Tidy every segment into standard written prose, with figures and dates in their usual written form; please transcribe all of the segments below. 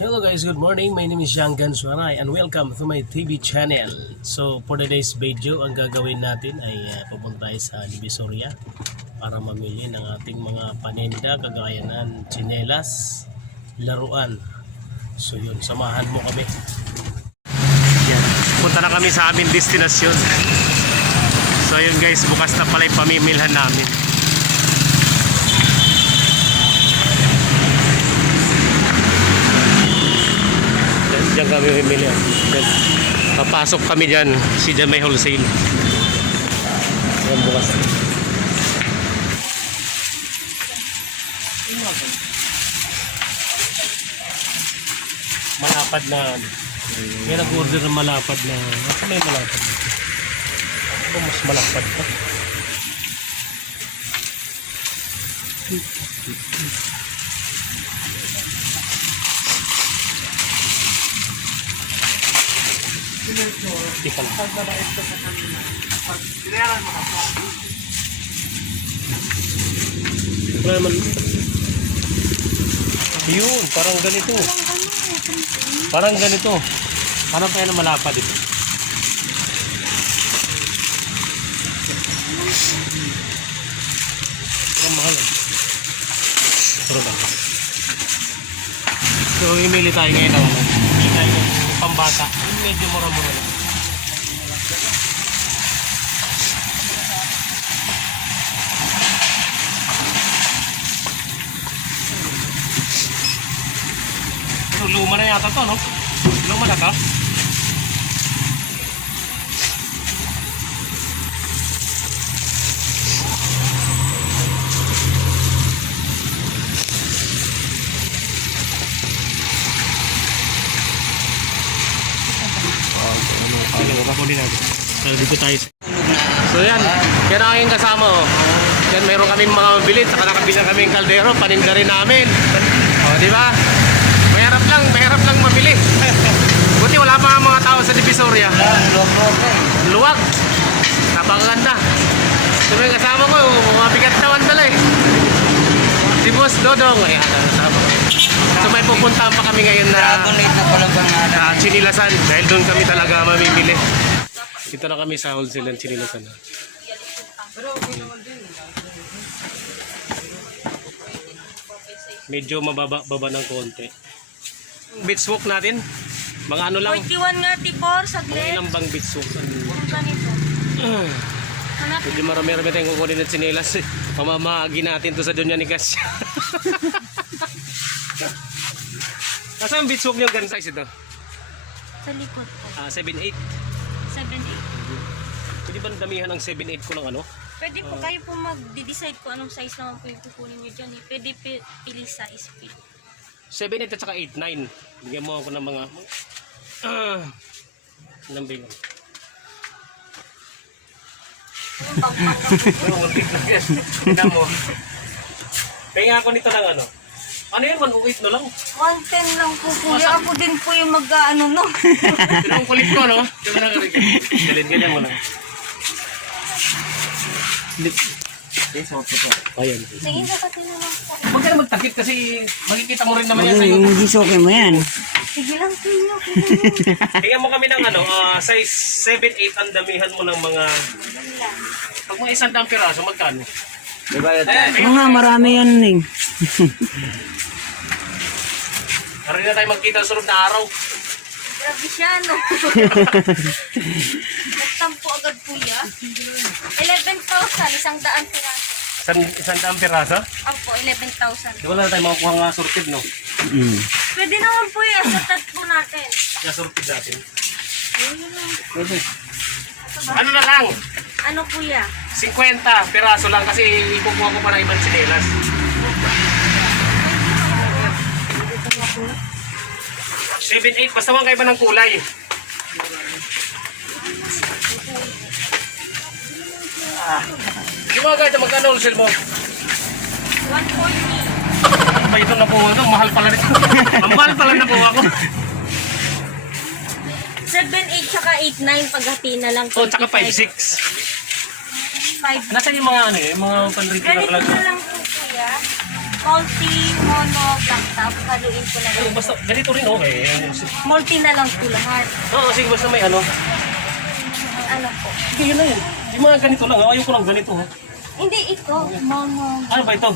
Hello guys, good morning. My name is Jean Ganswaray and welcome to my TV channel. So for today's video, ang gagawin natin ay pupunta tayo sa Divisoria para mamili ng ating mga paninda kagaya ng tsinelas, laruan. So yun, samahan mo kami. Yan. Punta na kami sa aming destinasyon. So yun guys, bukas na pala yung pamimilhan namin. Diyan kami pimili. Papasok kami dyan. Si dyan may wholesale. Yan bukas. Malapad na. May nag-order ng malapad na. Ako may malapad na. Ano mas malapad pa? Tikal. Yun, parang ganito. Parang ganito. Parang kaya na malapad ito. Parang mahal eh. Pero ba? So, imili tayo ngayon ng pambata. Medyo mura-mura. Pero luma na yata to, no? Luma na to? Dito tayo. So yan, yan ang aking kasama oh. Yan, mayroon kaming mga mabilit, saka nakabili na kaming kaldero, paninda rin namin. O, di ba? Mahirap lang mabili. Buti wala pa nga mga tao sa Divisoria. Luwag. Napakaganda. So yung kasama ko, mabigat tawan dala eh. Si Boss Dodong. Ayan, kasama ko. So may pupuntahan pa kami ngayon na Chinilasan dahil doon kami talaga mamimili. Dito na kami sa wholesale ng Chinilasan. Medyo mababa ng konti. Beach walk natin. Mga ano lang. 41 nga tipor, saglit. Ilang bang beach walk? Ganito. Hindi marami-rami tayong kukunin ng tsinelas. Pamamahagi natin to sa dunya ni Kasya. Nasaan beach walk nyo? Ganun size ito? Sa likod po. 7-8. 7-8. Pwede ba damihan ng 7-8 ko ng ano? Pwede po kayo po mag-decide kung anong size naman po yung kukunin nyo dyan. Eh. Pwede pili size. 7-8 at saka 8-9. Bigyan mo ako ng mga... Ilang ba yun? Muntik na yan. Tignan mo. Kaya nga ako nito ng ano. Ano yun? 108 na lang. 110 lang po kuya. Ako din po yung mag-ano no. Tinawang kulit ko no? Diba na nga rin? Ganyan mo lang. Ayan. Sige, nakatin na lang po. Huwag ka na magtakip kasi makikita mo rin naman yan sa'yo. Yung gisoke mo yan. Sige lang po nyo. Tingnan mo kami ng ano, size 7-8 ang damihan mo ng mga... Pag mga 100 piraso, magkano? Oo nga, marami yan ning. Parang na tayo magkita sa sunod na araw. Grabe siya no. Nagtampo agad kuya. 11,000, isang daan piraso. 100 piraso? Ako, 11,000. Di wala na tayo makukuha nga sorted, no? Pwede naman po yung asatat po natin. Kaya sorted natin. Yun lang. Ano na lang? Ano kuya? 50 piraso lang kasi ikukuha ko pa ng ibang tsinelas. 7-8, basta man kayo ba ng kulay? Di ba guys, magkano wholesale mo? 140. Ay, ito na po, mahal pala rin. Ang mahal pala na po ako. 7-8 tsaka 8-9 paghati na lang. Oh, tsaka 5-6. 5. Nasaan yung mga ano yung mga panrito na Ganito talaga? na lang po kuya. Multi, mono, black top. Haluin ko lang. Basta ganito rin, okay. Multi na lang po lahat. Oo, sige, basta may ano. Ano po? Sige, yun na yun. Yung mga ganito lang, ayaw ko lang ganito. Ha? Hindi ito. Mono. Ano ba ito?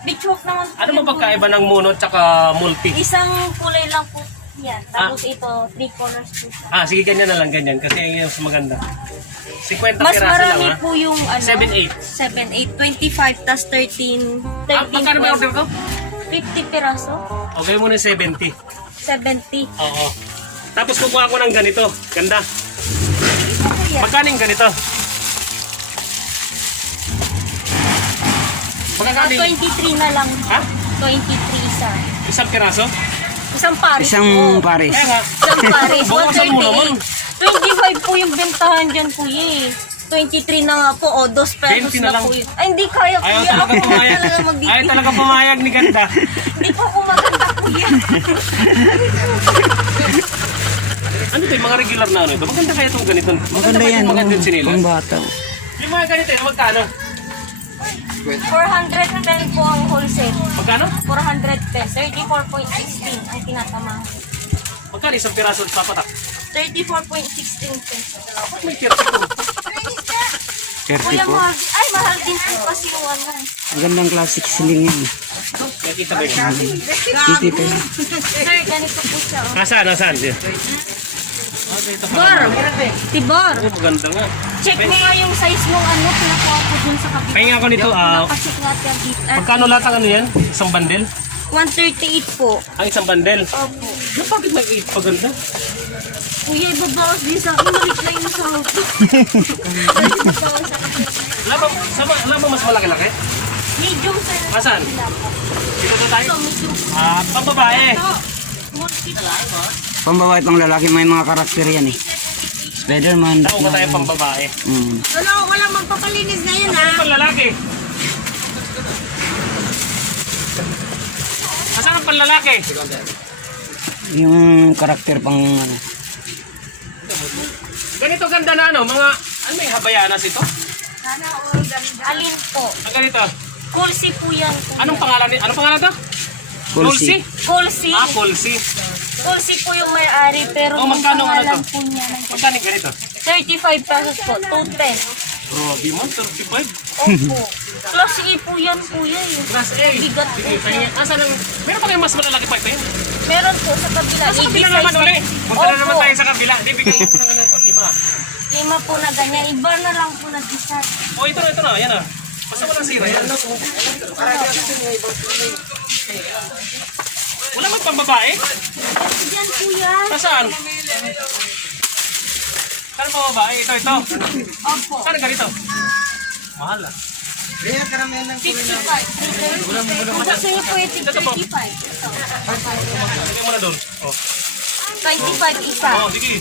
Beach walk naman po. Ano yun ba po. pagkaiba ng mono at saka multi? Isang kulay lang po yan. Tapos ito, 3 colors po siya. Sige, ganyan na lang, ganyan. Kasi yung mas maganda. 50 Mas piraso marami lang, ha? po yung ano. 7-8. 7, 8, 25, tas 13. 13 Magkano ba order ko? 50 piraso. Okay mo ng 70. 70. Oo. Tapos kukuha ko ng ganito. Ganda. Ito po yan. Magkano yung ganito? Magkano yung... 23 na lang. Ha? 23 isa. Isang piraso? Isang pares Isang po. pares. Kaya nga. Isang pares. Bawasan mo naman. 25 po yung bentahan dyan po eh. 23 na nga po. O, 2 pesos 20 na na lang. po yun. Ay, hindi kaya po Ayaw yan. talaga Ako pumayag. talaga Ayaw magdidikit. talaga pumayag ni Ganda. Hindi po ako maganda po yan. Ano ito? Yung mga regular na ano ito? Maganda kaya itong ganito. Maganda yan. Maganda din sinila. Pang bata. Yung mga ganito, magkano? 410 po ang wholesale. Magkano? 410. 34.16 ang tinatamahan. Magkano isang piraso at papatak? 34.16 pesos. Ba't may 30 po? 30 Kuya, po. mahal. Ay, mahal din po kasi yung ano. Magandang classic sling yan. Nakita ba yun? Titi pa yun. Sir, ganito po siya. Oh. Nasaan? Nasaan? Ito Bor! Tibor! Oh, maganda nga. Check mo nga yung size ng ano, pinakuha ko dun sa kabila. Pahinga ako nito. Napacheck natin dito. Magkano lahat ang ano yan? Isang bandel? 138 po. Ang isang bandel? Opo. Bakit nag-8 pa ganda? Kuya, ibabawas din sa akin. Malit na yung sa auto. Ibabawas sa akin. Wala ba mas malaki-laki? Medium, sir. Asan? Wala po. Dito na tayo? So, medium. Pambabae. Ito, multi po. Pambabae pang lalaki may mga karakter yan eh. Spider-Man. Ako ba tayo pambabae? Wala magpapalinis ngayon Ano pang lalaki? Asan ang panlalaki? Yung karakter pang ano. Ganito ganda na ano, mga, ano may habayanas ito? Alin po? Ang ganito. Kulsi po yan. Kuya. Anong pangalan ni? Anong pangalan to? Kulsi. Kulsi. Kulsi. Kulsi po yung may-ari, pero Oh, yung magkano ano pangalan to? po niya. Magkano yung ganito? 35 pesos po, 210. Grabe mo, 35. Opo. Class A po yan, kuya. Eh. Class A. Bigat po. Sige, pahinga. Asan ang, meron pa kayong mas malalaki pa ito yun? Meron po sa kabila. Sa kabila Ibig naman size uli. Punta na naman Opo. tayo sa kabila. Hindi, bigyan ko ng ano ito, 5. 5 po na ganyan. Iba na lang po na design. Oh, ito na, yan ah. Basta walang sira yan. Wala man pang babae? Diyan, kuya. Nasaan? Saan pang babae? Ito. Opo. Saan ganito? Mahal ah. 55. Kung gusto niyo po yung 35. Ito. Lagyan mo na doon. Oh. 25 isa. Oh, sige.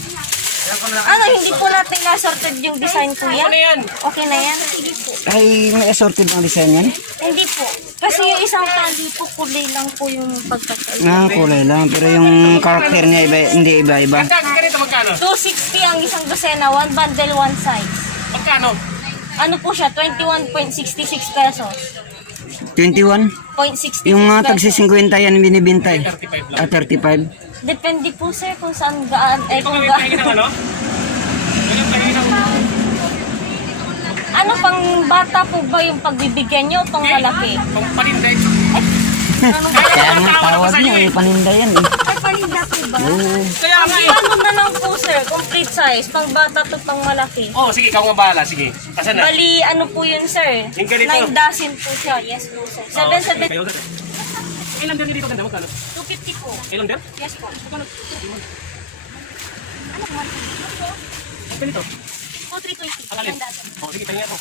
Ano, hindi po natin na-sorted yung design, kuya? Ano yan? Okay na yan? Sige po. Ay, may assorted ang design yan. Hindi po. Kasi yung isang tali po, kulay lang po yung pagkakaiba. Kulay lang. Pero yung karakter niya iba, hindi iba-iba. Ganito magkano? 260 ang isang dosena, one bundle, one size. Magkano? Ano po siya? 21.66 pesos. 21? 0.66 Yung mga pesos. tagsi 50 yan binibintay. 35 lang. 35. Depende po sir kung saan gaan, Ito kung kami pahingi ng gaan. ano? Ganyan pahingi ng... Ano, pang bata po ba yung pagbibigyan nyo o pang malaki? Pang paninday. Anong Kaya nga tawag niya eh, paninda yan eh. Ay, paninda po ba? Oo. Kaya nga eh. Ano na lang po sir, complete size, pang bata to pang malaki. Oh, sige, ikaw nga bahala. Sige. Asan na? Bali, ano po yun sir? Yung ganito? 9 dozen po siya, yes po sir. 7, 7, Kayo, ilan din dito ganda? Magkano? 250 po. Ilan din? Yes po. Magkano? Ano po? Ganito. 320. Ang alin? 9 dozen. Oh, sige, pahinga ko.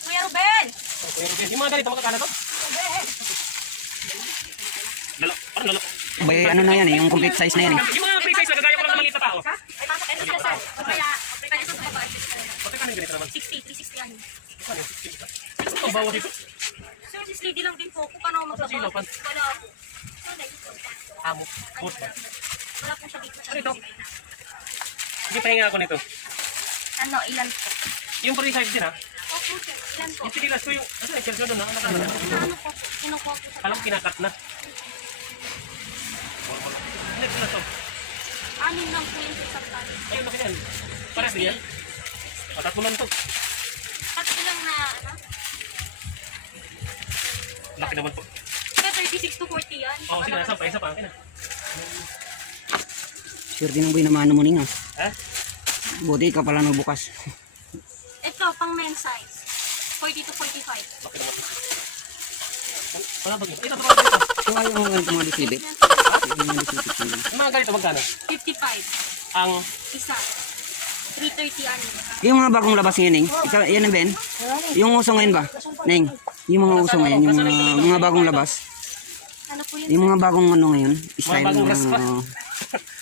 Kuya Ruben! Oh, kuya Ruben. Yung mga ganito, magkano to? Parang lalo. Bay, ano na yan eh, yung complete size na yan eh. Yung mga free size na gagaya ko lang ng maliit na tao. Ay, pasok kayo sila sir. Kaya, pwede sa mga Pati kanin ganito naman. 60, 360 yan. Ano ang bawa dito? Sir, si Slady lang din po. Kung paano ako Silaw pa. Wala po. Amo. Bot ba? Wala po siya dito. Ano ito? Sige, pahinga ako nito. Ano, ilan po? Yung free size din ha? Opo, sir. Ilan po? Yung sinilas ko yung... Asa yung shelter doon, ha? Ano po? Kinukuha po. Alam, kinakat na. Next na to. Anim lang po yung isang tali. Ayun, laki yan. Parang din yan. Tatlo lang to. Tatlo lang na, ano? Laki naman po. Kaya 36 to 40 yan. Oo, sige, nasa pa. Isa pa. Akin na. Sure din ang buhay na mano mo ning, ha? Ha? Buti ka pala bukas. Ito, pang men's size. 40 to 45. Laki naman to. Wala ba yun? Ito, ito. Ito ay yung mga disibit. Yung mga disibit ko yun. Yung mga ganito, magkano? 55. Ang... Isa. 330 ano. Yung mga bagong labas ngayon, Ning. Ikaw, yan ang Ben? Yung uso ngayon ba? Ning, yung mga uso ngayon, yung mga bagong labas. Ano po yun? Yung mga bagong ano ngayon, style bagong ng raspa. ano.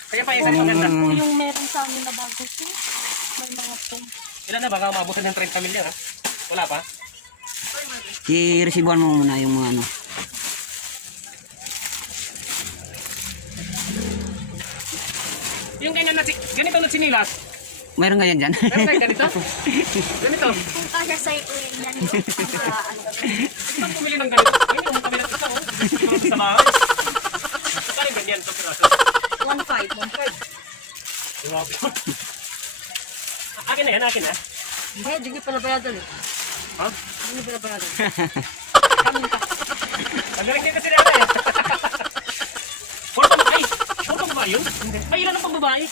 Kaya pa isa yung maganda. Yung meron sa amin na bago po. May mga pong. Ilan na? Baka maabutan ng 30 million, ha? Wala pa? I-resibuan mo muna yung mga ano. Yung ganyan na, ganito na sinilas. Mayroon ganyan dyan. Meron kayo ganito? Ganito. Kung kaya sa'yo po rin yan. Saan pumili ng ganito? Ay, yung kami ng isa, oh. Sa bahay. Saan yung ganyan? Ito, piraso. 1.5. 1.5. Diba? Akin na yan, akin na. Hindi ko pinabayadan eh. Ha? Hindi pinabayadan. Magaling din kasi nila eh. Puro babae. Puro babae yun? May ilan ang pambabae?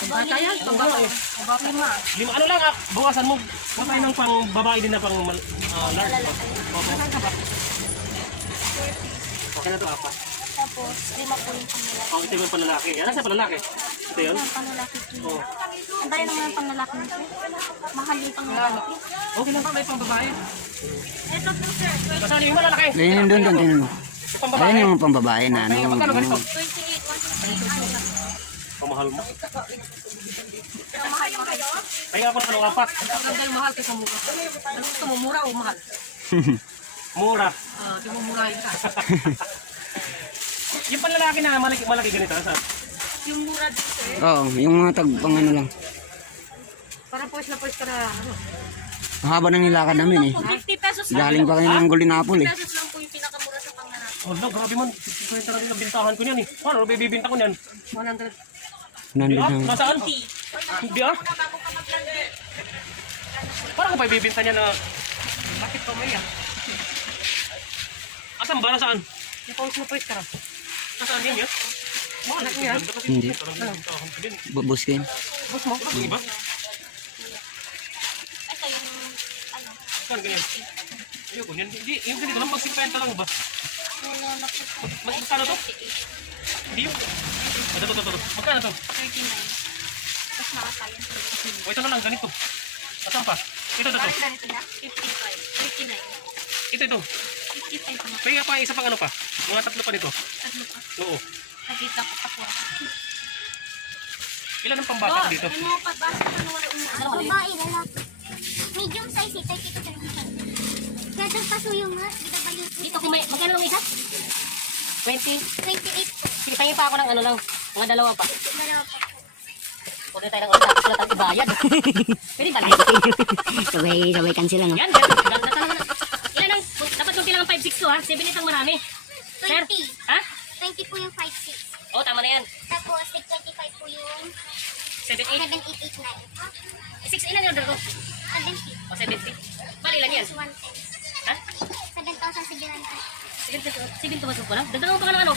Bata yan. Pambata. Lima. Lima, ano lang, bukasan mo. Patay ng pang babae din na pang large. Opo. Okay na ito, apa. Tapos, lima po yung panlalaki. Oh, ito yung panlalaki. Yan, nasa panlalaki. Ito yun? Yung panlalaki. Oo. Ang dahil naman yung panlalaki nito. Mahal yung panlalaki. Okay lang pa, may pang babae. Ito po sir. Kasali yung malalaki. Ganyan doon, tingnan mo. Yung pang babae. Ayan yung pambabae na ano. Ay, magkano ganito? 28, 168. Pamahal mo. Mahal. Kaya ako ng apat. Ang mahal kaysa mura. Ano gusto mo, mura o mahal? Mura. Di mo murahin ka. Yung panlalaki na malaki ganito, saan? Yung mura din sir. Oo, yung mga tag pang ano lang. Para pois na pois ka na. Ano? Mahaba nang nilakad namin eh. 50 pesos lang. Galing pa kayo ng Golden Apple eh. Pesos lang po yung pinakamura sa panganap. Oh, no, grabe man. Kwenta na rin ang bintahan ko niyan eh. Paano, bibibinta ko niyan? 100. Nandun Ah, lang. nasaan? Hindi ah. Parang pa ibibinta niya na... Bakit pa may ah? Asan ba? Nasaan? Yung pois na pois ka na. Nasaan yun yun? Mahal ko yan. Hindi. Hindi. Boss ko yun. Boss mo? Yung iba? Ito yung ano. Saan ganyan? Ayoko yan. Hindi, yung ganito lang. Mag-50 lang ba? Magkano to? Hindi yung... Ito. Magkano to? 39. Tapos nakasayang po. O ito na lang, ganito. Asan pa? Ito. Ganito na? 55. 59. Ito. 55 na. Kaya pa, isa pang ano pa? Mga tatlo pa nito. Tatlo pa. Oo. Nakita ko ako. Ilan ang pambata dito? May mga pagbasa ka na wala umaano. Babae, lalaki. Medium size eh, 30 to 35. Kaya doon pasuyong nga, Dito kung may, magkano lang isa? 20. 28 po. Sige, tayo pa ako ng ano lang. Mga dalawa pa. Dalawa po. Pwede tayo ng ulit tapos wala tayong ibayad. Pwede ba? Sabay cancel ano. Yan, ganda talaga. Ilan ang, dapat kung kailangan 5'6 to ha? 7 ang marami. Sir? 20. Ha? 20 po yung 5'6". Oo, tama na yan. Tapos, 25 po yung 7'8. 7'8", 8'9". 6 ilan yung order ko? 70. O 70. Bali ilan yan? Plus 110. Ha? 7,700. 7 to masuk ko lang. Dagdagan mo pa ka ng ano?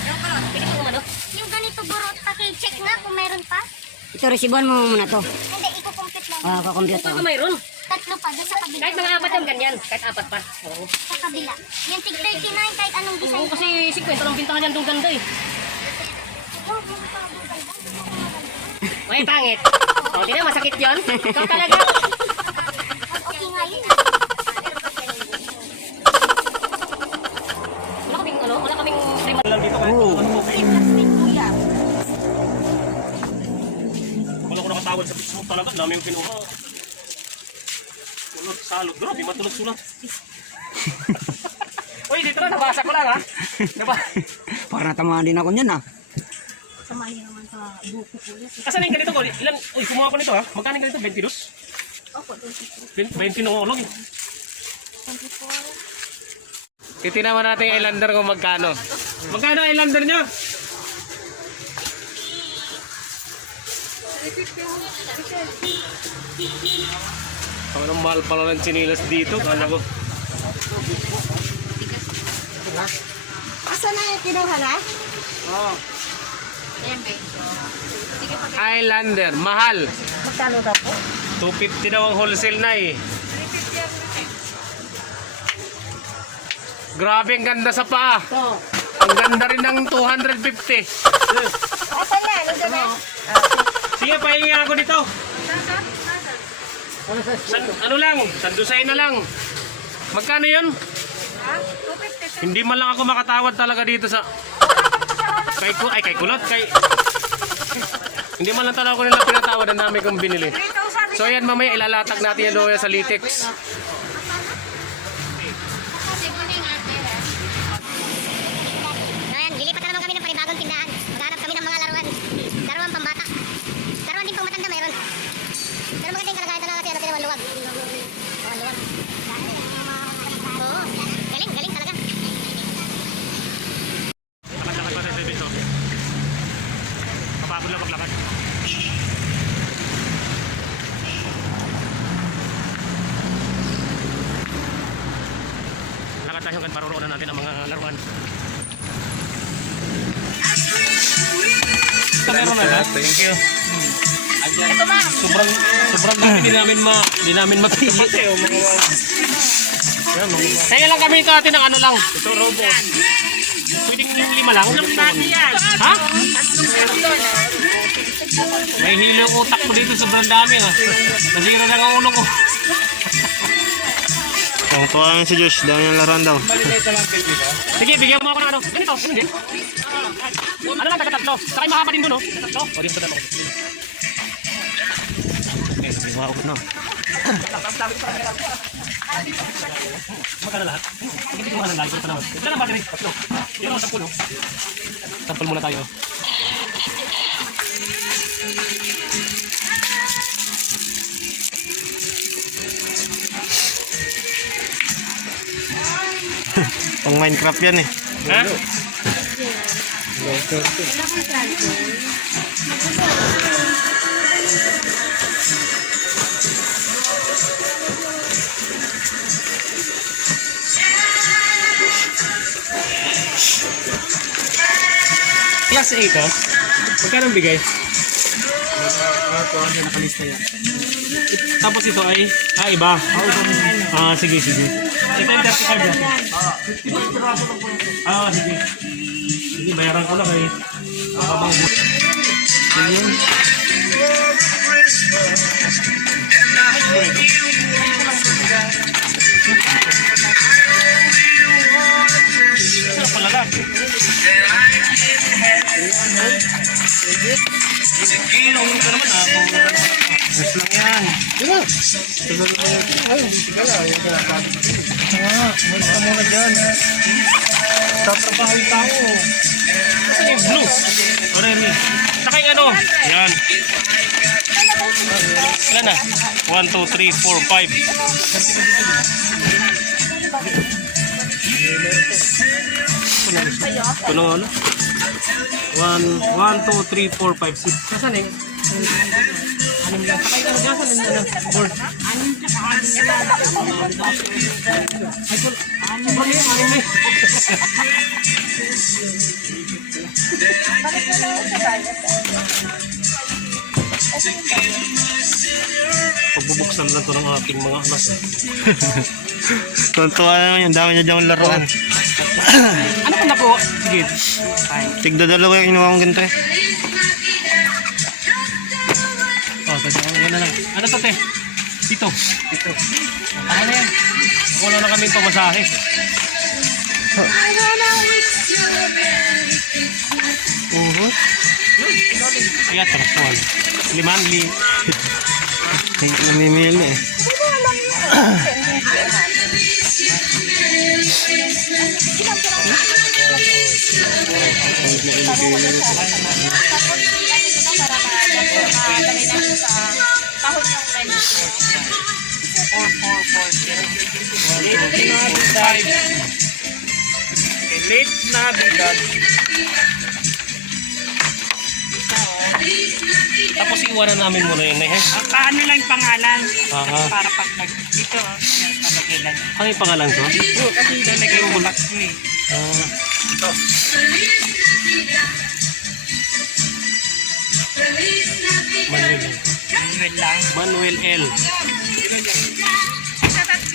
Pili ko ng ano? Yung ganito burot, paki-check nga kung meron pa. Ito, resibuan mo muna to. Hindi, i-compute lang. Kakompute Kung pa mayroon. Tatlo pa, doon sa kabila. Kahit mga apat yung ganyan. Kahit apat pa. Oo. Sa kabila. Yung tig 39, kahit anong Oo, design. kasi 50 lang bintahan yan itong ganda eh. Oh, yung paganda. May pangit. O, di na, masakit yun. Ikaw talaga. Okay nga yun. Wala kaming ano, wala kaming remote. Lang dito. Oo. Plastic kuya. Wala ko nakatawad sa Facebook talaga. Dami yung kinuha. Tulog, salog. Grabe, matulog sulat. Uy, dito na. Nabasa ko lang ha. Diba? Parang natamaan din ako niyan ah. Samahin naman sa buko kuya. Asan yung ganito ko? Ilan? Uy, kumuha ko nito ha. Magkano yung ganito? 22? Opo, 24. 20 nung ulong eh. 24. Titinaman natin yung Islander kung magkano. Magkano ang Islander nyo? Ang mahal pala ng chinilas dito. Kala ko. Asa na yung kinuha na? Islander, mahal. Magkano na po? 250 daw ang wholesale na eh. Grabe ang ganda sa paa. Ito. Ang ganda rin ng 250. Asa na? Ano na? Sige, pahingi ako dito. Ano lang, sandusay na lang. Magkano yun? Hindi man lang ako makatawad talaga dito sa... Kay kulot, Hindi man lang talaga ako nila pinatawad, ang dami kong binili. So ayan, mamaya ilalatag natin yan doon sa Litex. So ayan, lilipat na naman kami ng panibagong tindahan. Maghanap kami ng mga laruan. Laruan pambata. Laruan din pang matanda meron. Pero maganda yung kalagayan talaga kasi ano pinawaluwag. Mawaluwag. Oo, galing talaga. Lakad-lakad pa tayo sa dito. Kapagod lang maglakad. Lakad tayo hanggang maruroonan natin ang mga laruan. Meron na ba? Thank you. Sobrang dami di namin mapili. Kaya lang kami ito atin ng ano lang. Ito robo. Pwedeng 5 lang. Ha? May hilo yung utak ko dito, sobrang dami ha. Nasira na ang ulo ko. Ang tuwa nga si Josh, dami ng laruan daw. Sige, bigyan mo ako ng ano. Ganito, ano din? Ano lang, taga-tatlo. Saka yung mahaba din doon, no? Tatlo. O, dito tatlo. Okay, sabihin mo ako na. Magkano lahat? Hindi ko mahal ng lagi. Ilan ang battery? Tatlo. Yun ang 10. Sampol muna tayo. Pang Minecraft yan eh. Ha? Class 8 oh? Magkano ang bigay? Nakalista yan. Tapos ito ay, iba. Sige. Ito yung 35 yan. Sige. Sige, bayaran ko lang eh. Ayun. Ano pala lang? Yes lang yan. Basta muna dyan. Tatrabaho yung tao. Kasi yung blue. Ano yun eh? Saka yung ano? Yan. Ilan na? 1, 2, 3, 4, 5. Ano ano? 1, 2, 3, 4, 5, 6. Kasan eh? Anim lang. Saka yung ano dyan? Saan yung ano? Board. Sobrang yun. Anim eh. Pagbubuksan lang to ng aking mga anak. Tuntua naman yung dami niya dyan laruan. Ano kung nakuha? Sige. Tigda dalawa yung kinuha kong ganito eh. Yan na lang. Ano to te? Dito. Ano na yan? Wala na kami pamasahe. Kaya trapon. Limanli. Ay, namimili eh. Kahon yung menu. Late Navidad. Tapos iwanan namin muna yun eh. Paano lang yung pangalan? Aha. Para pag dito, talagay lang. Ano yung pangalan ko? Oo, kasi lalagay yung bulat ko eh. Ito. Manuel. Manuel lang. Manuel L.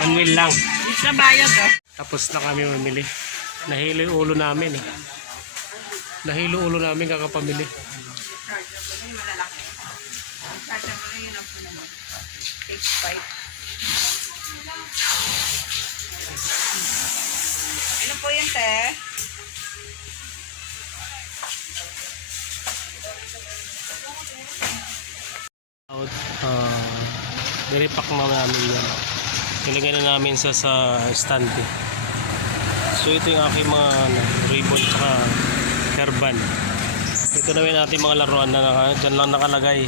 Manuel lang. Isa bayad oh. Tapos na kami mamili. Nahilo yung ulo namin eh. Nahilo ulo namin kakapamili. Ano po yun, te? Out, diripak na namin yan. Nilagay na namin sa stand eh. So ito yung aking mga ribbon at turban. Ito na yung ating mga laruan na dyan lang nakalagay.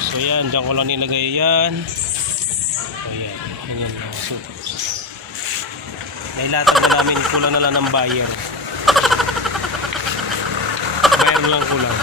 So yan, dyan ko lang nilagay yan. So yan, yan lang. So, nailatag na namin, kulang na lang ng buyer. Buyer lang kulang.